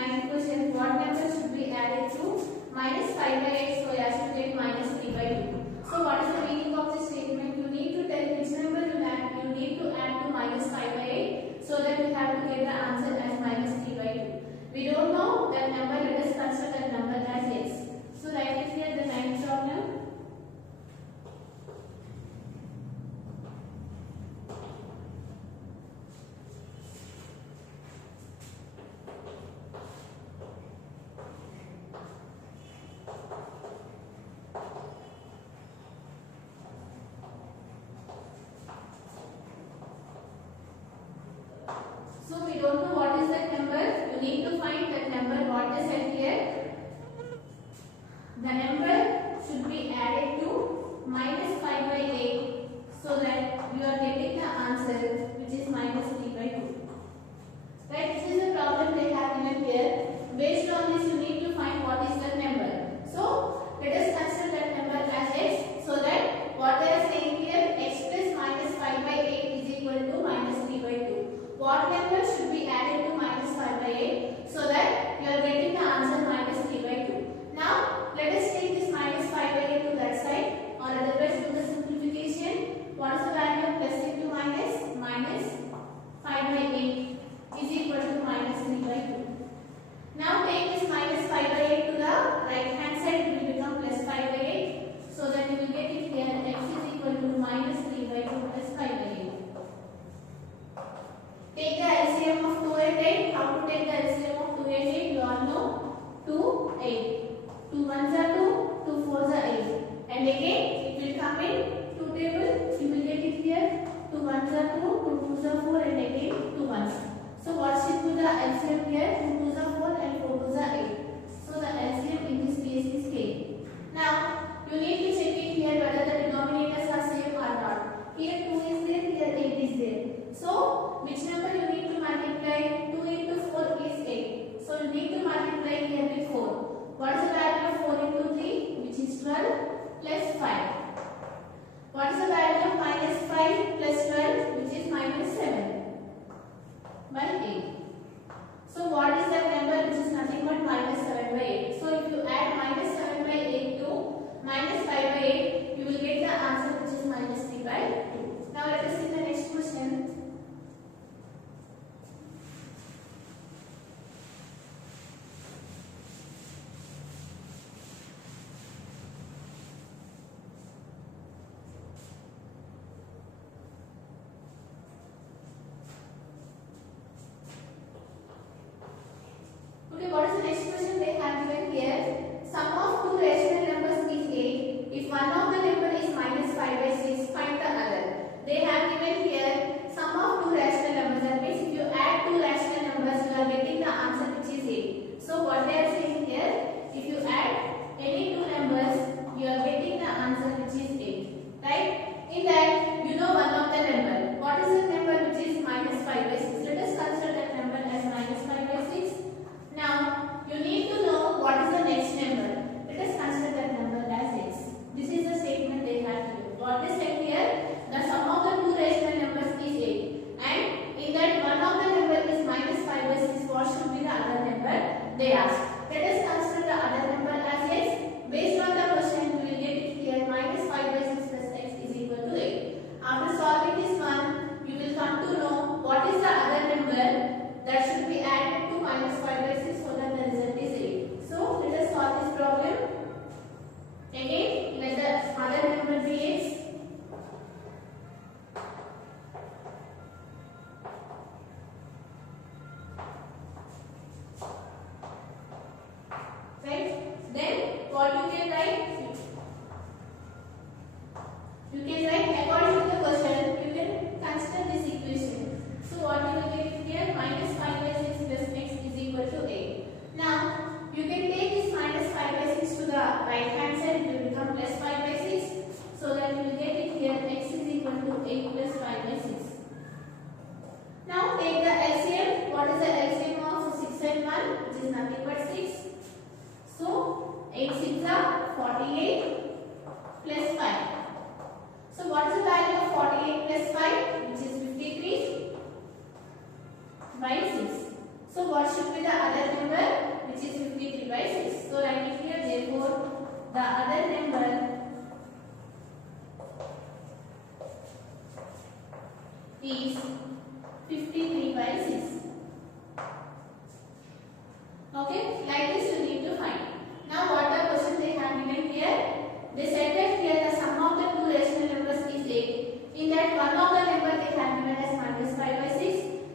ninth question. What number should be added to minus 5 by 8 so as to get minus 3 by 2? So what is the meaning of this statement? You need to tell which number you need to add to minus 5 by 8 so that you have to get the answer as minus 3 by 2. We don't know that number. Let us consider that number as x. So write it here the ninth problem. So we don't know what is that number. You need to find that number. What is it here? The number should be added to minus 5 by 8 so that you are getting the answer which is minus 3 by 2. Right? This is the problem they have given here. Based on this, you need to find what is that number. So let us consider that number as x so that what they are saying here, x plus minus 5 by 8 is equal to minus 3 by 2. What number should be added to minus 5 by 8 so that you are getting the answer minus 3 by 2. Now let us take this minus 5 by 8 to that side, or otherwise do the simplification. What is the value of plus into minus? Minus 5 by 8 is equal to minus 3 by 2. Now take this minus 5 by 8 to the right hand side, it will become plus 5 by 8 so that you will get it here x is equal to minus 3 by 2 plus 5 by 8. Take the LCM of 2 and 8. How to take the LCM of 2 and 8? You all know 2, 8. 2 ones are 2, 2 fours are 8. And again it will come in 2 table. You will get it here. 2 ones are 2, 2 twos are 4 and again 2 ones. So what's equal to the LCM here? 2 twos are 4 and 4 twos are 8. So the LCM in this case is k. Now you need to check it here whether the denominators are same or not. Here 2 is there, here 8 is there. So which number you need to multiply? 2 into 4 is 8. So you need to multiply here with 4. What is the value of 4 into 3? Which is 12 plus 5. What is the value of minus 5 plus 12? Which is minus 7 by 8. So what is that number? Which is nothing but minus 7 by 8. So if you add minus 7 by 8 to minus 5 by 8, you will get the answer which is minus 3 by 2. Now let us see the next question. What is the next question they have given here? Sum of two rational numbers is 8. If one of the number is minus 5 by 6, find the other. They have given here sum of two rational numbers. That means if you add two rational numbers, you are getting the answer which is 8. So what they are saying here, if you add any two numbers, you are getting the answer which is 8. Right? In that, you know one of the number. What is the number which is minus 5 by 6? Let us consider that number as minus 5 by 6. Now, you need to know what is the next number. Let us consider that number as x. This is the statement they have given. What they said here, the sum of the two rational numbers is 8. And in that one of the number is minus 5 by 6, what should be the other number? They asked. Let us consider the other number as x. Based on the question, we will get it here minus 5 by 6 plus x is equal to 8. After solving this one, you will come to know what is the other number that should be added to minus 5 by 6 so that the result is 8. So let us solve this problem. Again, let the other number be x. Right? Then what you can write? You can write according to the question. You can consider this equation. So what you will get here? Minus 5 by 6 plus x is equal to 8. Now you can take this minus 5 by 6 to the right hand side. It will become plus 5 by 6. So that you will get it here x is equal to 8 plus 5 by 6. Now take the LCM. What is the LCM of 6 and 1? Which is nothing but 6. So 8 6 are 48 plus 5. So what is the value of 48 plus 5? Which is 53 by 6. So what should be the other number, which is 53 by 6? So write it here. Therefore, the other number is 53 by 6. Okay, like this you need to find. Now what the question they have given here? They said that here the sum of the two rational numbers is 8. In that one of the number they have given as minus 5 by 6,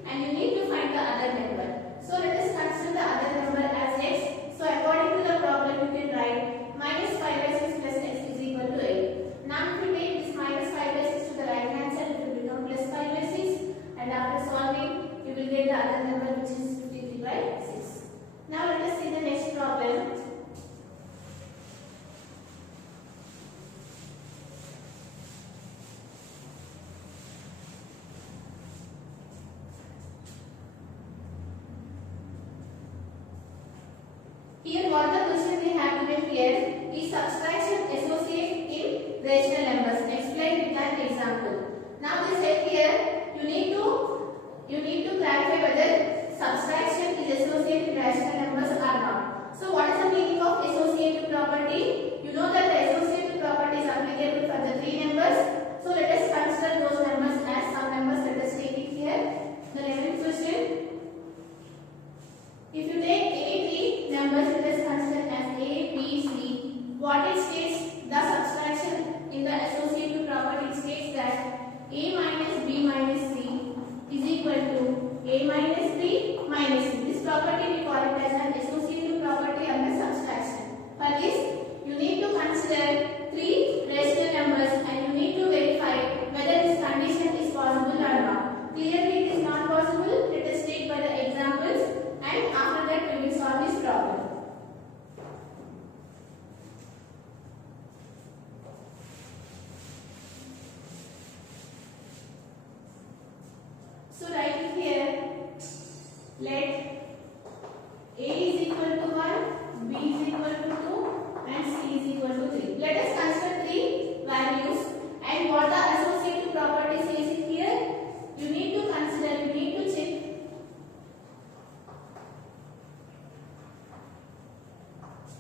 and you need to find the other number. So let us consider the other number as x. So according to the problem you can write minus 5 by 6 plus x is equal to 8. Now if you take this minus 5 by 6 to the right hand side, it will become plus 5 by 6, and after solving you will get the other number, which is 53 by 6. Now let us see the next problem. Here what the question we have given here is subtraction associate in rational numbers. Explain with an example. Now they said here you need to clarify whether subtraction is associated in rational numbers or not. So what is the meaning of associative property? You know that the associative property is applicable for the three numbers. So let us consider those numbers as some numbers. Let us take it here. The 11th question. If you take any three numbers, let us consider as A, B, C. What it states, the subtraction in the associative property states that A minus B minus C is equal to A minus B minus C. This property we call it as an associative property under subtraction. For this, you need to consider three rational numbers and you need to verify whether this condition is possible or not. Clearly it is not possible. Let us take by the examples, and after that we will solve this problem. So write it here. Let A is equal to 1, B is equal to 2, and C is equal to 3. Let us consider three values, and what the associative property says it here. You need to consider, you need to check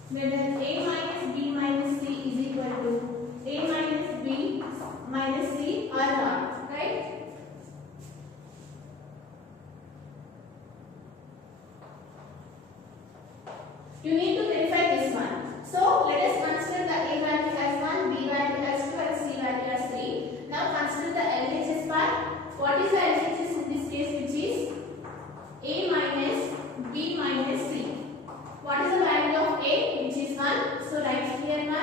whether A minus B minus C is equal to A minus B minus C or not, right? You need to verify this one. So let us consider the A value as 1, B value as 2, and C value as 3. Now consider the LHS part. What is the LHS in this case, which is A minus B minus C. What is the value of A, which is 1? So write here 1.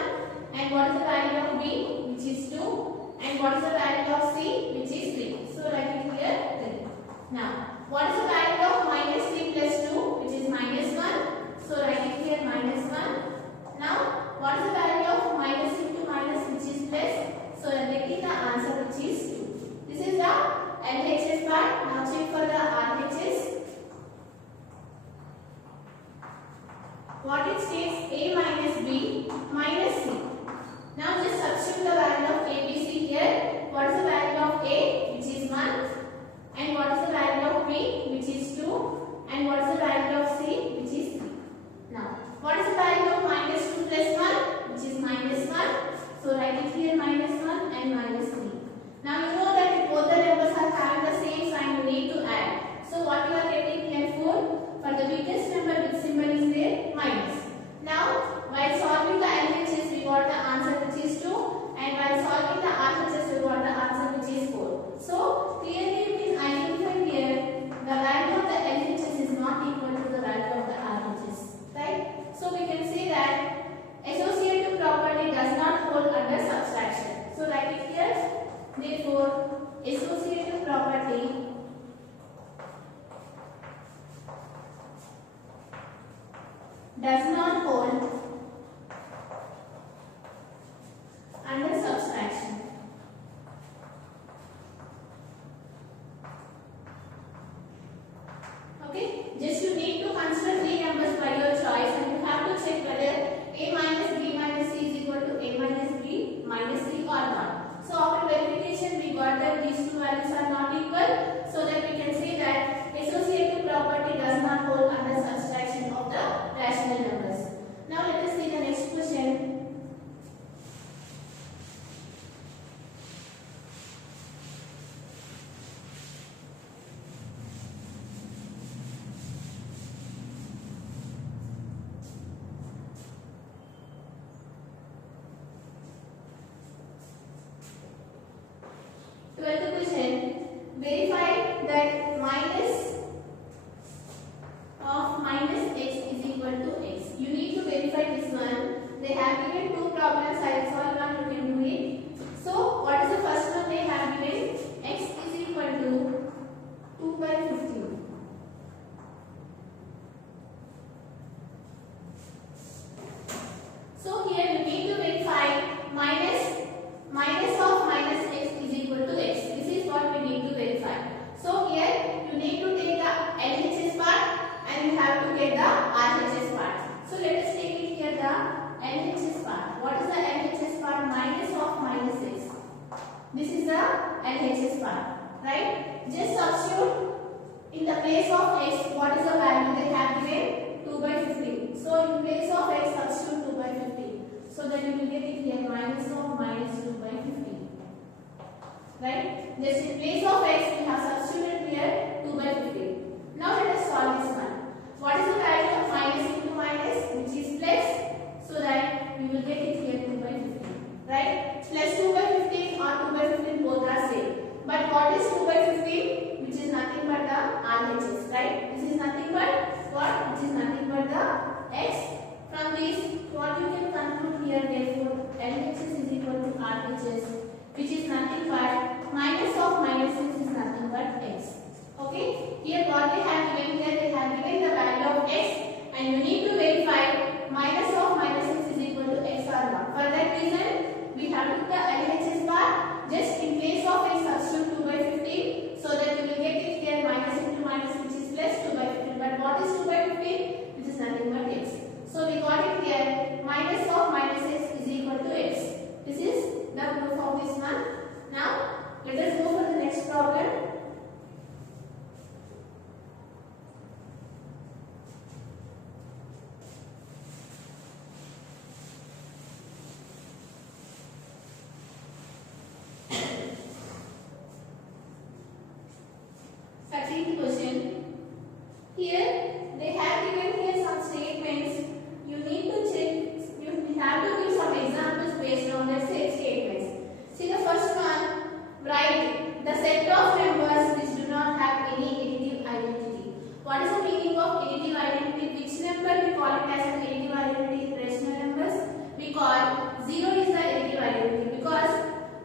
And what is the value of B, which is 2? And what is the value of C, which is 3? So write it here 3. Now, what is the value of minus 3 plus 2, which is minus 1? So write it here minus 1. Now, what is the value of minus into minus, which is plus? So I am getting the answer, which is 2. This is the LHS part. Now check for the RHS. What it states, A minus B minus C. Now just substitute the value of A, B, C here. What is the value of A, which is 1? And what is the value of B, which is 2? And what is the value of C, which is 3? Now, what is the value of minus 2 plus 1, which is minus 1? So write it here minus 1 and minus 3. Now you know that both the numbers are having the same sign, you need to add. So what you are getting here 4. For the biggest number, which symbol is there? Minus. Now, while solving the LHS, we got the answer, which is 2. And while solving the RHS, we got the answer, which is 4. So clearly you can identify here the value of the LHS is not equal to the value of the RHS. Right? So we can say that associative property does not hold under subtraction. So write it here. Therefore, associative property does not hold under subtraction. Okay, just you need to consider three numbers by your choice, and you have to check whether A minus B minus C is equal to A minus B minus C or not. So after verification, we got that these two values are not equal, so that we can say that associative property does not hold right? Just substitute in the place of x, what is the value they have given? 2 by 15. So in place of x, substitute 2 by 15. So that you will get it here minus of minus 2 by 15. Right? Just in place of x, we have substituted here 2 by 15. Now let us solve this one. What is the value of minus into minus, which is plus? So that we will get it here 2 by 15. Right? Plus 2 by 15 or 2 by 15 both are same. But what is 2 by 15? Which is nothing but the RHS, right? This is nothing but what? Which is nothing but the x. From this, what you can conclude here, therefore, LHS is equal to RHS, which is nothing but minus of minuses is nothing but x. Okay? Here what they have given here, they have given the value of x, and you need to verify minus of minuses is equal to x or not. For that reason, we have took the LHS bar. Just in place of x, substitute 2 by 15, so that you will get it here minus into minus, which is plus 2 by 15. But what is 2 by 15? Which is nothing but x. So we got it here minus of minuses is equal to x. This is the proof of this one. Now let us go for the next problem. Question. Here they have given here some statements. You need to check. You have to give some examples based on their statements. See the first one. Write the set of numbers which do not have any additive identity. What is the meaning of additive identity? Which number we call it as an additive identity? Rational numbers. We call 0 is the additive identity, because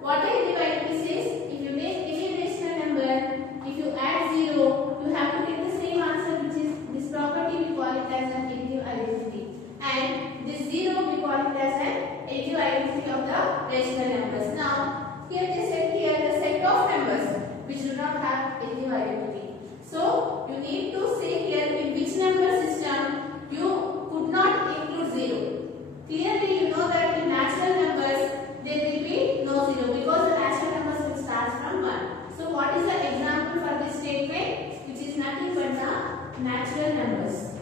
what the additive identity says, if you take any rational number, if you add 0, you have to get the same answer, which is this property we call it as an additive identity. And this 0 we call it as an additive identity of the rational numbers. Now, here they said here the set of numbers which do not have additive identity. So, you need to say here in which number system you could not include 0. Clearly, you know that in natural numbers there will be no 0, because the natural numbers will start from 1. So what is the example for this statement? Which is nothing but the natural numbers.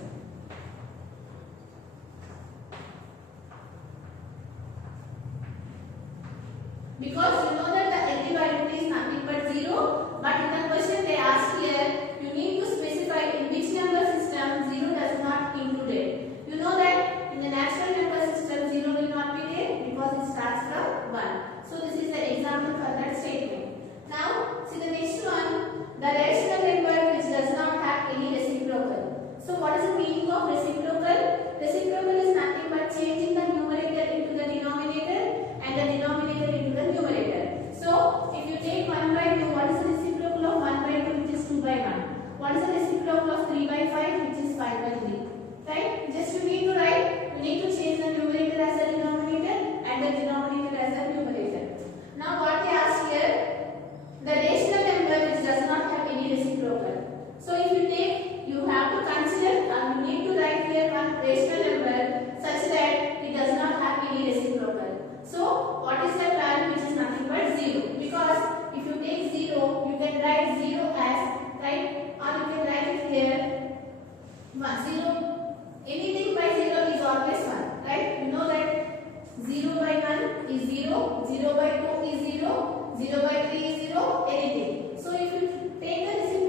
Because you know that the additive identity is nothing but 0, but in the question they asked here, you need to specify in which number system 0 does not included. You know that in the natural number system 0 will not be there because it starts from 1. So this is the example for that statement. Now, see the next one, the rational number which does not have any reciprocal. So what is the meaning of reciprocal? Reciprocal is nothing but changing the numerator into the denominator and the denominator into the numerator. So if you take 1 by 2, what is the reciprocal of 1 by 2, which is 2 by 1? What is the reciprocal of 3 by 5, which is 5 by 3? Right? Just you need to write, you need to change the numerator as a denominator and the denominator as a numerator. Now what they ask here, the rational number which does not have any reciprocal. So if you take, you have to consider, you need to write here one rational number such that it does not have any reciprocal. So what is that value, which is nothing but 0? Because if you take 0, you can write 0 as, right, or you can write it here 0. Anything by 0 is always 1, right? You know that 0 by 1 is 0, 0 by 2 is 0, 0 by 3 is 0, anything. So if you take the reciprocal